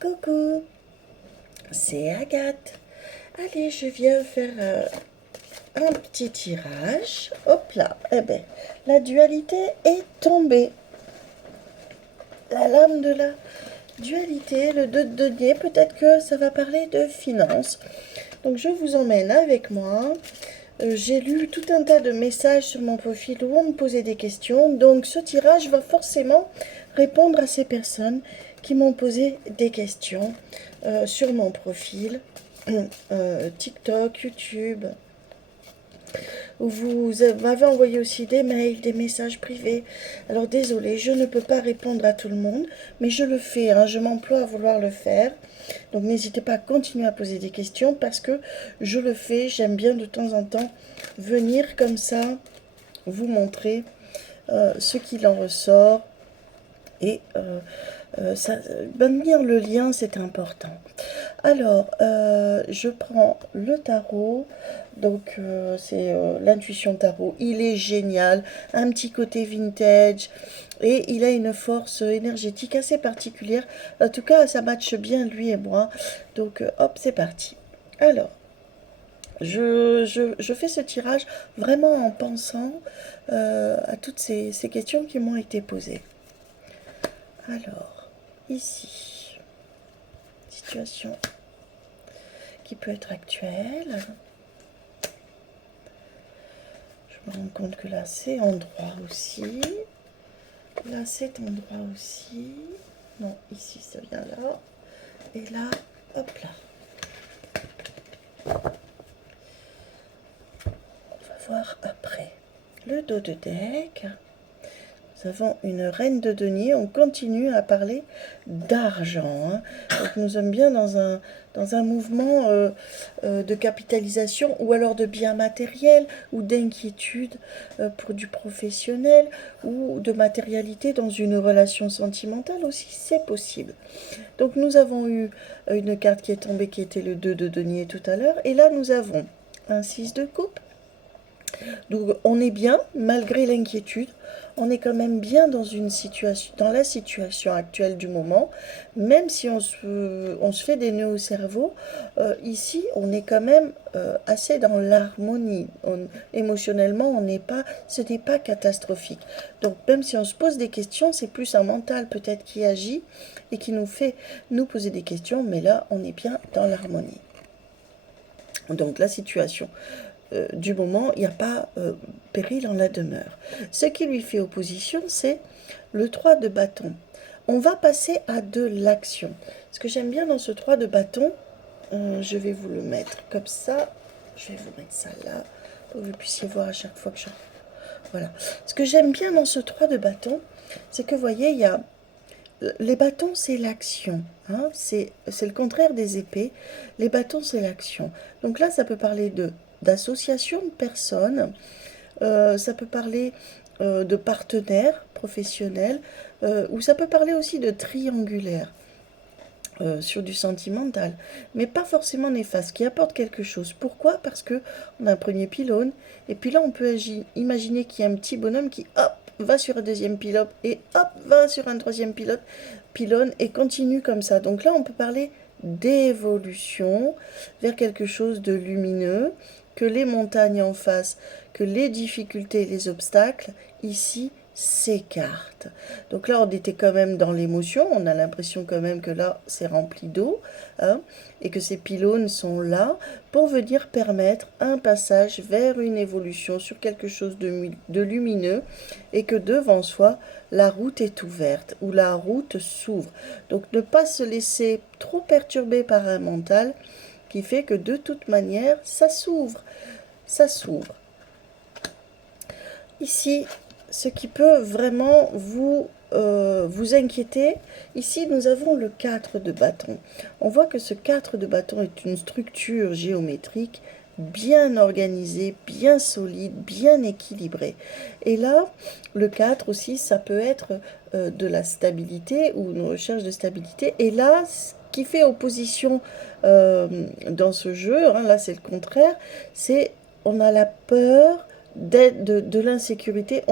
Coucou, c'est Agathe. Allez, je viens faire un petit tirage. Hop là, eh ben, la dualité est tombée. La lame de la dualité, le 2 de denier, peut-être que ça va parler de finances. Donc je vous emmène avec moi. J'ai lu tout un tas de messages sur mon profil où on me posait des questions. Donc ce tirage va forcément répondre à ces personnes qui m'ont posé des questions sur mon profil, TikTok, YouTube. Vous m'avez envoyé aussi des mails, des messages privés. Alors désolé, je ne peux pas répondre à tout le monde, mais je le fais, hein, je m'emploie à vouloir le faire. Donc n'hésitez pas à continuer à poser des questions parce que je le fais. J'aime bien de temps en temps venir comme ça, vous montrer ce qu'il en ressort. Et maintenir le lien, c'est important. Alors, je prends le tarot. Donc, c'est l'intuition tarot. Il est génial. Un petit côté vintage. Et il a une force énergétique assez particulière. En tout cas, ça matche bien lui et moi. Donc, hop, c'est parti. Alors, je fais ce tirage vraiment en pensant à toutes ces questions qui m'ont été posées. Alors, ici, situation qui peut être actuelle. Je me rends compte que là, c'est endroit aussi. Là, c'est endroit aussi. Non, ici, ça vient là. Et là, hop là. On va voir après. Le dos de deck. Nous avons une reine de denier. On continue à parler d'argent. Hein. Donc nous sommes bien dans un mouvement de capitalisation ou alors de biens matériels ou d'inquiétude pour du professionnel ou de matérialité dans une relation sentimentale aussi. C'est possible. Donc nous avons eu une carte qui est tombée qui était le 2 de denier tout à l'heure. Et là nous avons un 6 de coupe. Donc on est bien, malgré l'inquiétude, on est quand même bien dans la situation actuelle du moment, même si on se fait des nœuds au cerveau, ici on est quand même assez dans l'harmonie. Émotionnellement, ce n'est pas catastrophique. Donc même si on se pose des questions, c'est plus un mental peut-être qui agit et qui nous fait nous poser des questions, mais là on est bien dans l'harmonie. Donc la situation du moment, il n'y a pas péril en la demeure. Ce qui lui fait opposition, c'est le 3 de bâton. On va passer à de l'action. Ce que j'aime bien dans ce 3 de bâton, je vais vous le mettre comme ça. Je vais vous mettre ça là, pour que vous puissiez voir à chaque fois que je... Voilà. Ce que j'aime bien dans ce 3 de bâton, c'est que vous voyez, il y a... Les bâtons, c'est l'action. Hein, c'est le contraire des épées. Les bâtons, c'est l'action. Donc là, ça peut parler d'association de personnes, ça peut parler de partenaires professionnels, ou ça peut parler aussi de triangulaire. Sur du sentimental, mais pas forcément néfaste, qui apporte quelque chose. Pourquoi? Parce que on a un premier pylône, et puis là on peut imaginer qu'il y a un petit bonhomme qui hop va sur un deuxième pylône, et hop va sur un troisième pylône, et continue comme ça. Donc là on peut parler d'évolution vers quelque chose de lumineux, que les montagnes en face, que les difficultés et les obstacles ici s'écartent. Donc là, on était quand même dans l'émotion, on a l'impression quand même que là, c'est rempli d'eau, hein, et que ces pylônes sont là pour venir permettre un passage vers une évolution sur quelque chose de lumineux, et que devant soi, la route est ouverte, ou la route s'ouvre. Donc ne pas se laisser trop perturber par un mental qui fait que de toute manière, ça s'ouvre. Ça s'ouvre. Ici, ce qui peut vraiment vous inquiéter, ici nous avons le 4 de bâton. On voit que ce 4 de bâton est une structure géométrique bien organisée, bien solide, bien équilibrée. Et là, le 4 aussi, ça peut être de la stabilité ou une recherche de stabilité. Et là, ce qui fait opposition dans ce jeu, hein, là c'est le contraire, c'est on a la peur de l'insécurité.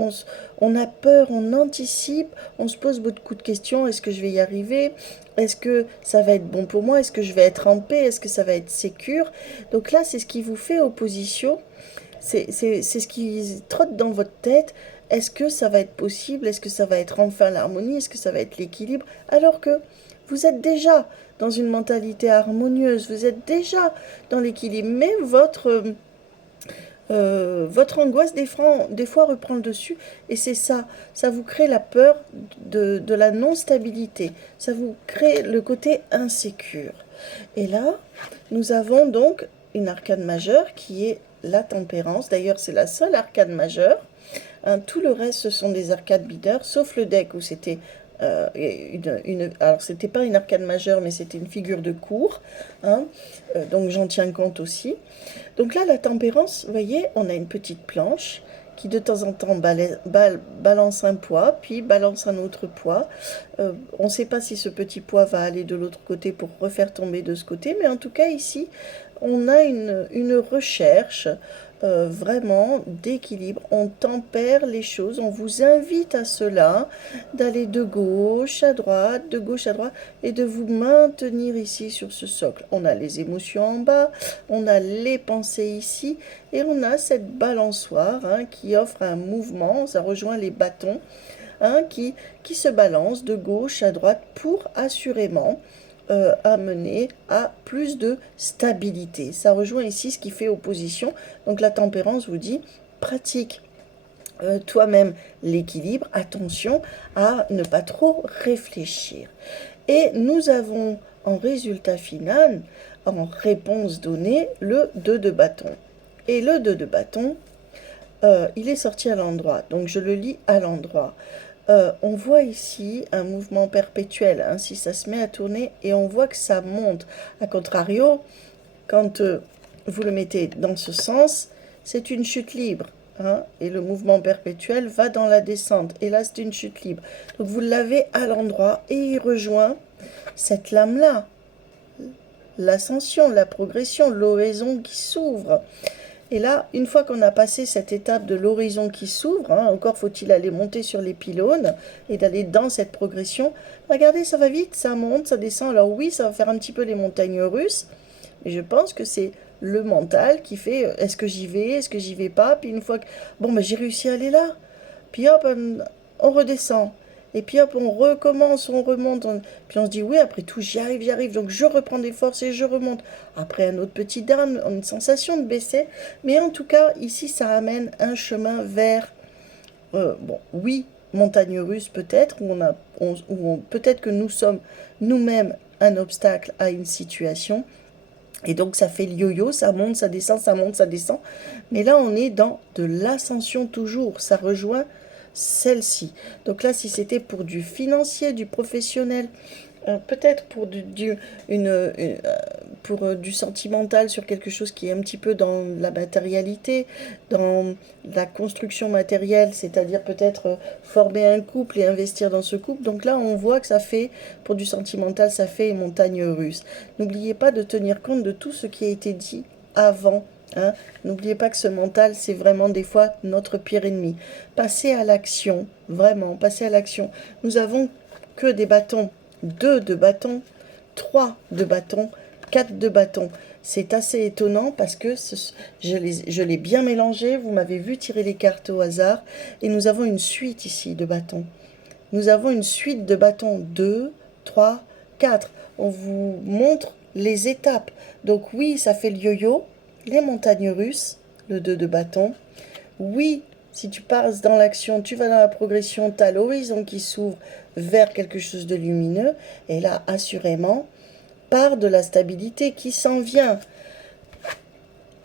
On a peur, on anticipe, on se pose beaucoup de questions. Est-ce que je vais y arriver? Est-ce que ça va être bon pour moi? Est-ce que je vais être en paix? Est-ce que ça va être sécure? Donc là, c'est ce qui vous fait opposition. C'est ce qui trotte dans votre tête. Est-ce que ça va être possible? Est-ce que ça va être enfin l'harmonie? Est-ce que ça va être l'équilibre? Alors que vous êtes déjà dans une mentalité harmonieuse, vous êtes déjà dans l'équilibre, mais votre angoisse des fois reprend le dessus, et c'est ça, ça vous crée la peur de la non-stabilité, ça vous crée le côté insécure. Et là, nous avons donc une arcane majeure qui est la tempérance. D'ailleurs, c'est la seule arcane majeure. Hein, tout le reste, ce sont des arcades mineurs, sauf le deck où c'était alors c'était pas une arcane majeure, mais c'était une figure de cour. Hein, donc j'en tiens compte aussi. Donc là, la tempérance, vous voyez, on a une petite planche qui de temps en temps balance un poids, puis balance un autre poids. On ne sait pas si ce petit poids va aller de l'autre côté pour refaire tomber de ce côté, mais en tout cas ici, on a une recherche vraiment d'équilibre. On tempère les choses, on vous invite à cela, d'aller de gauche à droite, de gauche à droite, et de vous maintenir ici sur ce socle. On a les émotions en bas, on a les pensées ici, et on a cette balançoire hein, qui offre un mouvement, ça rejoint les bâtons, hein, qui se balance de gauche à droite pour assurément amener à plus de stabilité. Ça rejoint ici ce qui fait opposition. Donc la tempérance vous dit, pratique toi-même l'équilibre, attention à ne pas trop réfléchir. Et nous avons en résultat final, en réponse donnée, le 2 de bâton. Et le 2 de bâton, il est sorti à l'endroit, donc je le lis à l'endroit. On voit ici un mouvement perpétuel, hein, si ça se met à tourner, et on voit que ça monte. A contrario, quand vous le mettez dans ce sens, c'est une chute libre. Hein, et le mouvement perpétuel va dans la descente. Et là, c'est une chute libre. Donc, vous l'avez à l'endroit et il rejoint cette lame-là. L'ascension, la progression, l'horizon qui s'ouvre. Et là, une fois qu'on a passé cette étape de l'horizon qui s'ouvre, hein, encore faut-il aller monter sur les pylônes et d'aller dans cette progression. Regardez, ça va vite, ça monte, ça descend. Alors oui, ça va faire un petit peu les montagnes russes, mais je pense que c'est le mental qui fait est-ce que j'y vais, est-ce que j'y vais pas. Puis une fois que, bon, ben, j'ai réussi à aller là, puis hop, on redescend. Et puis hop, on recommence, on remonte. Puis on se dit, oui, après tout, j'y arrive. Donc je reprends des forces et je remonte. Après un autre petit down, une sensation de baisser. Mais en tout cas, ici, ça amène un chemin vers, bon, oui, montagne russe peut-être, où peut-être que nous sommes nous-mêmes un obstacle à une situation. Et donc ça fait le yo-yo, ça monte, ça descend, ça monte, ça descend. Mais là, on est dans de l'ascension toujours. Ça rejoint celle-ci. Donc là, si c'était pour du financier, du professionnel, peut-être pour pour du sentimental sur quelque chose qui est un petit peu dans la matérialité, dans la construction matérielle, c'est-à-dire peut-être former un couple et investir dans ce couple. Donc là, on voit que ça fait, pour du sentimental, ça fait montagne russe. N'oubliez pas de tenir compte de tout ce qui a été dit avant. Hein. N'oubliez pas que ce mental, c'est vraiment des fois notre pire ennemi. Passez à l'action, vraiment, passez à l'action. Nous avons que des bâtons, 2 de bâtons, 3 de bâtons, 4 de bâtons. C'est assez étonnant parce que je l'ai bien mélangé. Vous m'avez vu tirer les cartes au hasard. Et nous avons une suite ici de bâtons. Nous avons une suite de bâtons, 2, 3, 4. On vous montre les étapes. Donc oui, ça fait le yo-yo. Les montagnes russes, le 2 de bâton. Oui, si tu passes dans l'action, tu vas dans la progression, tu as l'horizon qui s'ouvre vers quelque chose de lumineux. Et là, assurément, part de la stabilité qui s'en vient.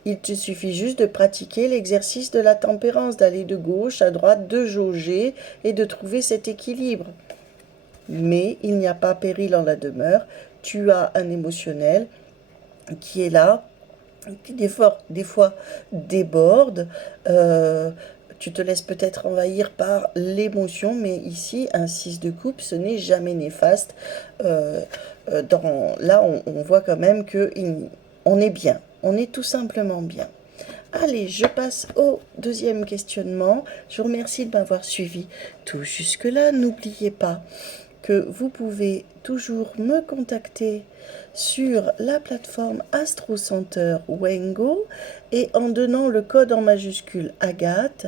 Il te suffit juste de pratiquer l'exercice de la tempérance, d'aller de gauche à droite, de jauger et de trouver cet équilibre. Mais il n'y a pas péril en la demeure. Tu as un émotionnel qui est là, qui des fois déborde. Tu te laisses peut-être envahir par l'émotion, mais ici, un 6 de coupe, ce n'est jamais néfaste. Là, on voit quand même qu'on est bien. On est tout simplement bien. Allez, je passe au deuxième questionnement. Je vous remercie de m'avoir suivi tout jusque-là. N'oubliez pas que vous pouvez toujours me contacter sur la plateforme Astro Center Wengo et en donnant le code en majuscule Agathe,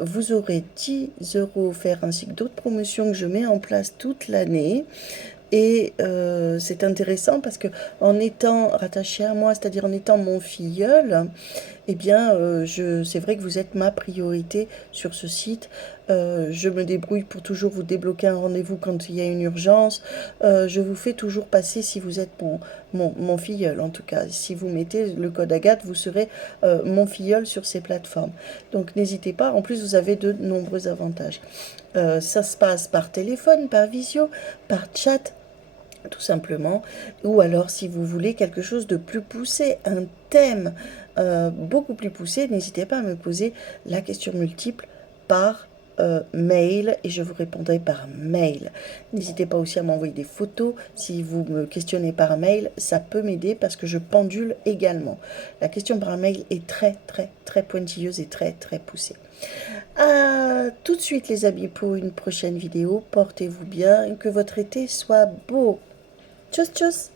vous aurez 10 € offerts ainsi que d'autres promotions que je mets en place toute l'année. Et c'est intéressant parce que en étant rattaché à moi, c'est-à-dire en étant mon filleul, eh bien, c'est vrai que vous êtes ma priorité sur ce site. Je me débrouille pour toujours vous débloquer un rendez-vous quand il y a une urgence. Je vous fais toujours passer si vous êtes mon filleul, en tout cas. Si vous mettez le code Agathe, vous serez mon filleul sur ces plateformes. Donc n'hésitez pas. En plus, vous avez de nombreux avantages. Ça se passe par téléphone, par visio, par chat, tout simplement, ou alors si vous voulez quelque chose de plus poussé, un thème beaucoup plus poussé, n'hésitez pas à me poser la question multiple par mail et je vous répondrai par mail. N'hésitez pas aussi à m'envoyer des photos si vous me questionnez par mail, ça peut m'aider parce que je pendule également. La question par mail est très très très pointilleuse et très très poussée. À tout de suite les amis pour une prochaine vidéo. Portez-vous bien et que votre été soit beau. Tchuss tchuss.